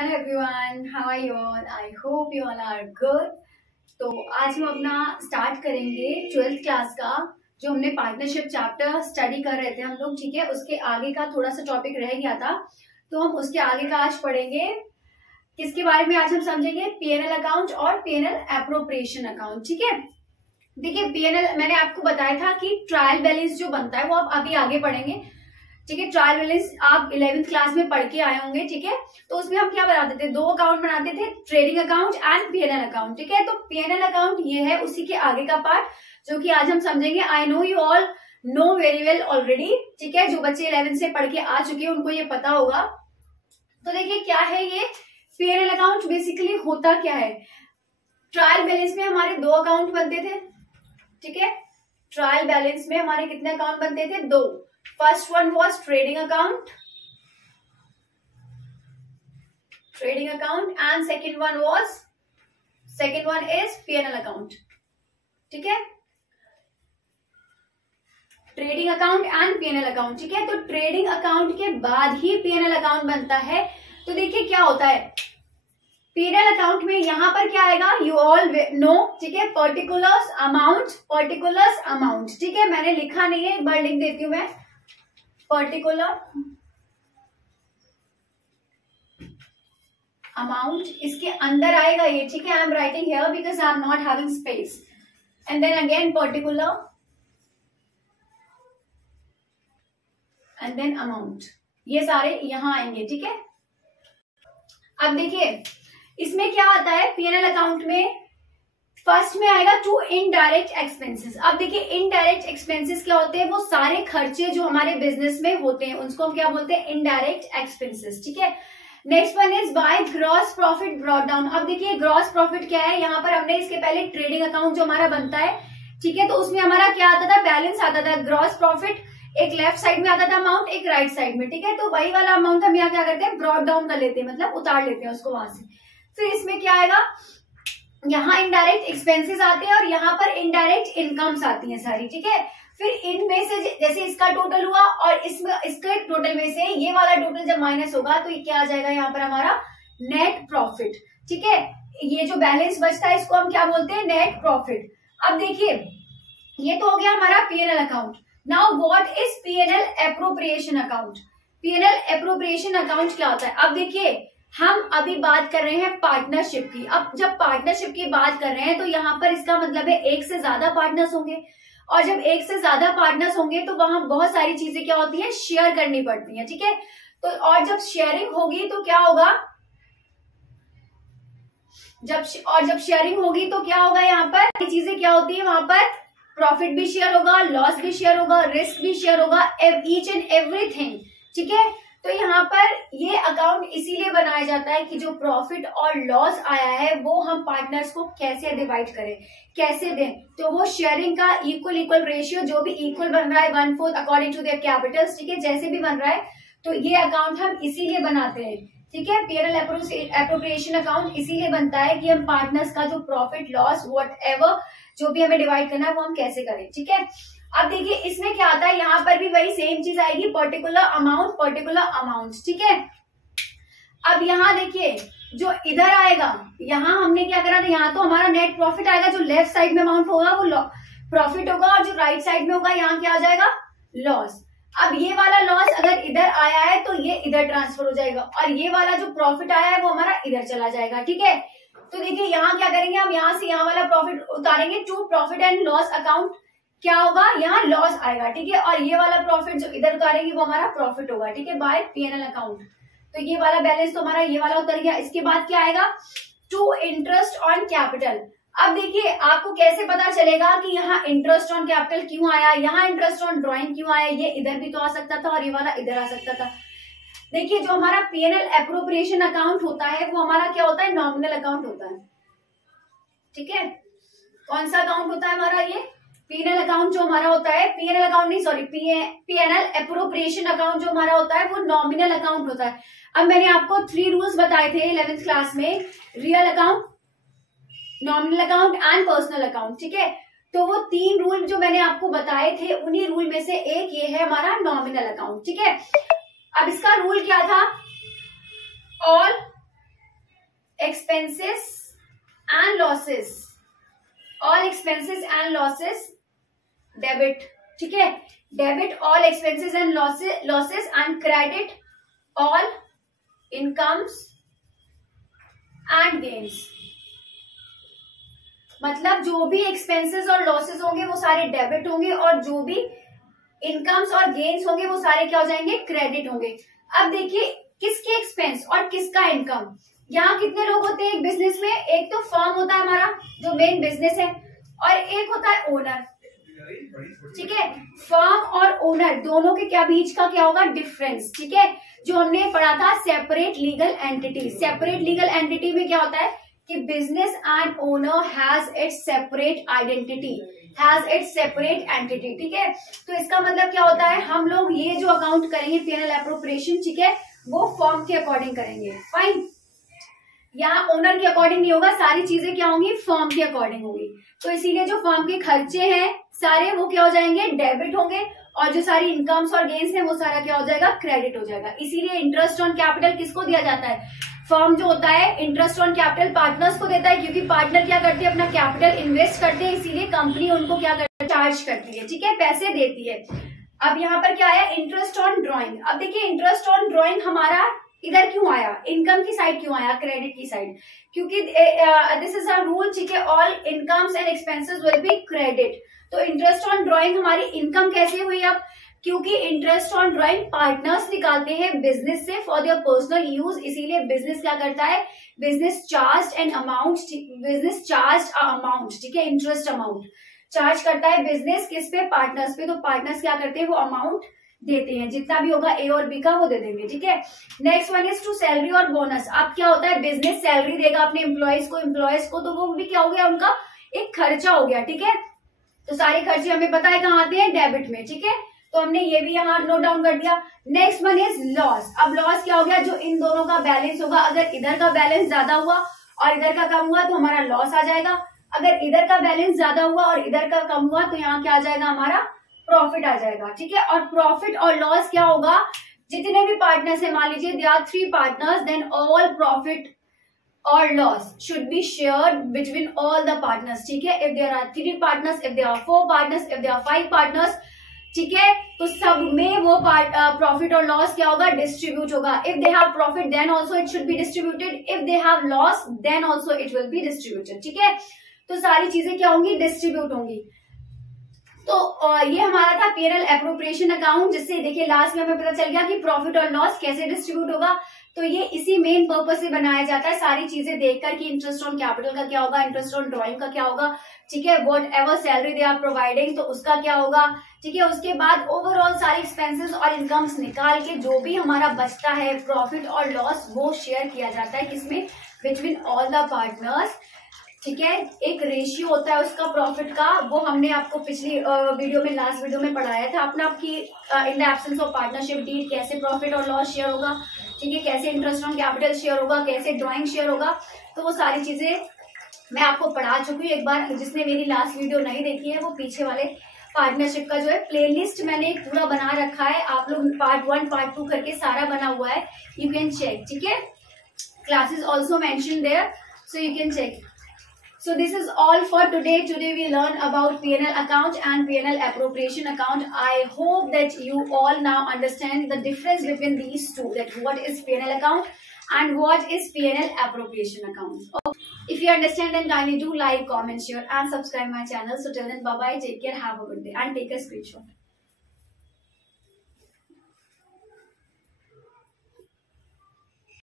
Hello everyone, how are you all? I hope you all are good. तो आज हम अपना स्टार्ट करेंगे 12th क्लास का जो हमने पार्टनरशिप चैप्टर स्टडी कर रहे थे हम लोग। ठीक है, उसके आगे का थोड़ा सा टॉपिक रह गया था, तो हम उसके आगे का आज पढ़ेंगे। किसके बारे में आज हम समझेंगे? पीएनएल अकाउंट और पीएनएल एप्रोप्रिएशन अकाउंट। ठीक है, देखिए पीएनएल मैंने आपको बताया था कि ट्रायल बैलेंस जो बनता है वो आप अभी आगे पढ़ेंगे। ठीक है, ट्रायल बैलेंस आप 11th क्लास में पढ़ के आए होंगे। ठीक है, तो उसमें हम क्या बनाते थे? दो अकाउंट बनाते थे, trading account and PNL account. ठीक है, तो पीएनएल अकाउंट ये है, उसी के आगे का पार्ट जो कि आज हम समझेंगे। I know you all know very well already. ठीक है, जो बच्चे 11th से पढ़ के आ चुके हैं उनको ये पता होगा। तो देखिए क्या है ये पीएनएल अकाउंट, बेसिकली होता क्या है? ट्रायल बैलेंस में हमारे दो अकाउंट बनते थे। ठीक है, ट्रायल बैलेंस में हमारे कितने अकाउंट बनते थे? दो। First one was trading account and second one is PNL account. ठीक है, trading account and PNL account. ठीक है, तो ट्रेडिंग अकाउंट के बाद ही पीएनएल अकाउंट बनता है। तो देखिए क्या होता है पीएनएल अकाउंट में, यहां पर क्या आएगा? You all know. ठीक है, पर्टिकुलर्स अमाउंट। ठीक है, मैंने लिखा नहीं है, एक बार लिख देती हूं मैं। पर्टिकुलर अमाउंट इसके अंदर आएगा ये। ठीक है, I am writing here because I am not having space. And then again particular and then amount, ये सारे यहां आएंगे। ठीक है, अब देखिए इसमें क्या आता है पीएनएल अकाउंट में। फर्स्ट में आएगा टू इनडायरेक्ट एक्सपेंसेस। अब देखिए इनडायरेक्ट एक्सपेंसेस क्या होते हैं? वो सारे खर्चे जो हमारे बिजनेस में होते हैं उसको हम क्या बोलते हैं? Indirect expenses. ठीक है, next one is by gross profit brought down. अब देखिए ग्रॉस प्रॉफिट क्या है? यहाँ पर हमने इसके पहले ट्रेडिंग अकाउंट जो हमारा बनता है, ठीक है, तो उसमें हमारा क्या आता था? बैलेंस आता था। ग्रॉस प्रॉफिट एक लेफ्ट साइड में आता था अमाउंट, एक राइट साइड में। ठीक है, तो वही वाला अमाउंट हम यहाँ क्या करते हैं? ब्रॉट डाउन कर लेते हैं, मतलब उतार लेते हैं उसको वहां से। फिर इसमें क्या आएगा? यहाँ इनडायरेक्ट एक्सपेंसेस आते हैं और यहाँ पर इनडायरेक्ट इनकम्स आती हैं सारी। ठीक है, फिर इनमें से जैसे इसका टोटल हुआ और इसमें इसके टोटल में से ये वाला टोटल जब माइनस होगा तो ये क्या आ जाएगा? यहाँ पर हमारा नेट प्रॉफिट। ठीक है, ये जो बैलेंस बचता है इसको हम क्या बोलते हैं? Net profit. अब देखिए ये तो हो गया हमारा PNL account. Now what is PNL appropriation account? PNL appropriation account क्या होता है? अब देखिए हम अभी बात कर रहे हैं पार्टनरशिप की। अब जब पार्टनरशिप की बात कर रहे हैं तो यहाँ पर इसका मतलब है एक से ज्यादा पार्टनर्स होंगे, और जब एक से ज्यादा पार्टनर्स होंगे तो वहां बहुत सारी चीजें क्या होती हैं? शेयर करनी पड़ती हैं। ठीक है, तो और जब शेयरिंग होगी तो क्या होगा? जब शेयरिंग होगी तो क्या होगा? यहाँ पर चीजें क्या होती है? वहां पर प्रॉफिट भी शेयर होगा, लॉस भी शेयर होगा, रिस्क भी शेयर होगा, ईच एंड एवरीथिंग। ठीक है, तो यहाँ पर ये अकाउंट इसीलिए बनाया जाता है कि जो प्रॉफिट और लॉस आया है वो हम पार्टनर्स को कैसे डिवाइड करें, कैसे दें। तो वो शेयरिंग का इक्वल रेशियो जो भी इक्वल बन रहा है 1/4 अकॉर्डिंग टू देयर कैपिटल्स। ठीक है, जैसे भी बन रहा है तो ये अकाउंट हम इसीलिए बनाते हैं। ठीक है, पीएनएल एप्रोप्रिएशन अकाउंट इसीलिए बनता है कि हम पार्टनर्स का जो प्रॉफिट लॉस व्हाटएवर जो भी हमें डिवाइड करना है वो हम कैसे करें। ठीक है, अब देखिए इसमें क्या आता है? यहाँ पर भी वही सेम चीज आएगी, पर्टिकुलर अमाउंट। ठीक है, अब यहाँ देखिए जो इधर आएगा, यहाँ हमने क्या करा था? यहाँ तो हमारा नेट प्रॉफिट आएगा, जो लेफ्ट साइड में अमाउंट होगा वो प्रॉफिट होगा, और जो राइट साइड में होगा यहाँ क्या आ जाएगा? लॉस। अब ये वाला लॉस अगर इधर आया है तो ये इधर ट्रांसफर हो जाएगा, और ये वाला जो प्रॉफिट आया है वो हमारा इधर चला जाएगा। ठीक है, तो देखिए यहाँ क्या करेंगे? हम यहाँ से यहाँ वाला प्रॉफिट उतारेंगे to profit and loss account. क्या होगा? यहाँ लॉस आएगा। ठीक है, और ये वाला प्रॉफिट जो इधर उतारेंगे वो हमारा प्रॉफिट होगा। ठीक है, बाय पीएनएल अकाउंट। तो ये वाला बैलेंस तो हमारा ये वाला उतर गया। इसके बाद क्या आएगा? To interest on capital. अब देखिए आपको कैसे पता चलेगा कि यहाँ इंटरेस्ट ऑन कैपिटल क्यों आया, यहाँ इंटरेस्ट ऑन ड्रॉइंग क्यों आया? ये इधर भी तो आ सकता था और ये वाला इधर आ सकता था। देखिए जो हमारा पीएनएल एप्रोप्रिएशन अकाउंट होता है वो हमारा क्या होता है? नॉमिनल अकाउंट होता है। ठीक है, कौन सा अकाउंट होता है हमारा? ये पीएनएल अकाउंट जो हमारा होता है, पीएनएल अकाउंट नहीं सॉरी, पीएनएल एप्रोप्रिएशन अकाउंट जो हमारा होता है वो नॉमिनल अकाउंट होता है। अब मैंने आपको 3 रूल्स बताए थे 11th क्लास में, real account, nominal account and personal account. ठीक है, तो वो 3 रूल जो मैंने आपको बताए थे उन्हीं रूल में से एक ये है हमारा नॉमिनल अकाउंट। ठीक है, अब इसका रूल क्या था? All expenses and losses, all expenses and losses debit, ठीक है, debit all expenses and losses and credit all incomes and gains. मतलब जो भी एक्सपेंसेस और लॉसेस होंगे वो सारे डेबिट होंगे और जो भी इनकम्स और गेन्स होंगे वो सारे क्या हो जाएंगे, क्रेडिट होंगे. अब देखिए किसके एक्सपेंस और किसका इनकम. यहाँ कितने लोग होते हैं एक बिजनेस में, एक तो फर्म होता है हमारा जो मेन बिजनेस है और एक होता है ओनर, ठीक है. फर्म और ओनर दोनों के क्या बीच का क्या होगा, डिफरेंस, ठीक है, जो हमने पढ़ा था separate legal entity. Separate legal entity में क्या होता है कि business and owner has its separate identity, has its separate entity, ठीक है. तो इसका मतलब क्या होता है, हम लोग ये जो अकाउंट करेंगे पीएनएल एप्रोप्रिएशन, ठीक है, वो फर्म के अकॉर्डिंग करेंगे. फाइन. यहाँ ओनर के अकॉर्डिंग नहीं होगा, सारी चीजें क्या होंगी, फर्म के अकॉर्डिंग होगी. तो इसीलिए जो फर्म के खर्चे हैं सारे वो क्या हो जाएंगे, डेबिट होंगे और जो सारी इनकम्स और गेन्स हैं वो सारा क्या हो जाएगा, क्रेडिट हो जाएगा. इसीलिए इंटरेस्ट ऑन कैपिटल किसको दिया जाता है, फर्म जो होता है इंटरेस्ट ऑन कैपिटल पार्टनर्स को देता है, क्योंकि पार्टनर क्या करते हैं, अपना कैपिटल इन्वेस्ट करते हैं, इसीलिए कंपनी उनको क्या करती है, चार्ज करती है, ठीक है, पैसे देती है. अब यहाँ पर क्या है, इंटरेस्ट ऑन ड्रॉइंग. अब देखिए इंटरेस्ट ऑन ड्रॉइंग हमारा इधर क्यों आया, इनकम की साइड क्यों आया, क्रेडिट की साइड, क्योंकि दिस इज अ रूल, ठीक है, all incomes and expenses will be credit. तो इंटरेस्ट ऑन ड्रॉइंग हमारी इनकम कैसे हुई, अब क्योंकि इंटरेस्ट ऑन ड्रॉइंग पार्टनर्स निकालते हैं बिजनेस से फॉर देयर पर्सनल यूज, इसीलिए बिजनेस क्या करता है, business charge an amount, business charge amount, ठीक है, इंटरेस्ट अमाउंट चार्ज करता है बिजनेस किस पे, पार्टनर्स पे. तो पार्टनर्स क्या करते हैं, वो अमाउंट देते हैं, जितना भी होगा ए और बी का वो दे देंगे, ठीक है. Next one is to salary और बोनस. अब क्या होता है, बिजनेस सैलरी देगा अपने एम्प्लॉयज को, तो वो भी क्या हो गया, उनका एक खर्चा हो गया, ठीक है. तो सारे खर्चे हमें पता है कहाँ आते हैं, डेबिट में, ठीक है. तो हमने ये भी यहाँ नोट डाउन कर दिया. Next one is loss. अब लॉस क्या हो गया, जो इन दोनों का बैलेंस होगा, अगर इधर का बैलेंस ज्यादा हुआ और इधर का कम हुआ तो हमारा लॉस आ जाएगा. अगर इधर का बैलेंस ज्यादा हुआ और इधर का कम हुआ तो यहाँ क्या आ जाएगा, हमारा प्रॉफिट आ जाएगा, ठीक है. और प्रॉफिट और लॉस क्या होगा, जितने भी पार्टनर्स है, मान लीजिए there are 3 partners, then all profit और loss should be shared between all the partners, ठीक है. If there are 3 partners, if there are 4 partners, if there are 5 partners, ठीक है, तो सब में वो प्रॉफिट और लॉस क्या होगा, डिस्ट्रीब्यूट होगा. If they have profit then also it should be distributed, if they have loss then also it will be distributed, ठीक है. तो सारी चीजें क्या होंगी, डिस्ट्रीब्यूट होंगी. तो ये हमारा था पीएनएल एप्रोप्रिएशन अकाउंट, जिससे देखिए लास्ट में हमें पता चल गया कि प्रॉफिट और लॉस कैसे डिस्ट्रीब्यूट होगा. तो ये इसी मेन पर्पज से बनाया जाता है, सारी चीजें देखकर कि इंटरेस्ट ऑन कैपिटल का क्या होगा, इंटरेस्ट ऑन ड्रॉइंग का क्या होगा, ठीक है, whatever salary they are providing तो उसका क्या होगा, ठीक है. उसके बाद ओवरऑल सारे एक्सपेंसेस और इनकम्स निकाल के जो भी हमारा बचता है प्रॉफिट और लॉस वो शेयर किया जाता है किसमें, बिटवीन ऑल द पार्टनर्स, ठीक है. एक रेशियो होता है उसका प्रॉफिट का, वो हमने आपको पिछली वीडियो में, लास्ट वीडियो में पढ़ाया था अपना, आपकी in the absence of partnership deed कैसे प्रॉफिट और लॉस शेयर होगा, ठीक है, कैसे इंटरेस्ट ऑन कैपिटल शेयर होगा, कैसे ड्राइंग शेयर होगा. तो वो सारी चीजें मैं आपको पढ़ा चुकी हूँ. एक बार जिसने मेरी लास्ट वीडियो नहीं देखी है वो पीछे वाले पार्टनरशिप का जो है प्लेलिस्ट मैंने एक पूरा बना रखा है, आप लोग पार्ट 1 पार्ट 2 करके सारा बना हुआ है, यू कैन चेक, ठीक है. Classes also mention there, so you can check. So this is all for today. Today we learn about P&L account and P&L appropriation account. I hope that you all now understand the difference between these two, that what is P&L account and what is P&L appropriation account. Okay. If you understand, then kindly do like, comment, share and subscribe my channel. So till then, bye bye, take care, have a good day and take a screenshot.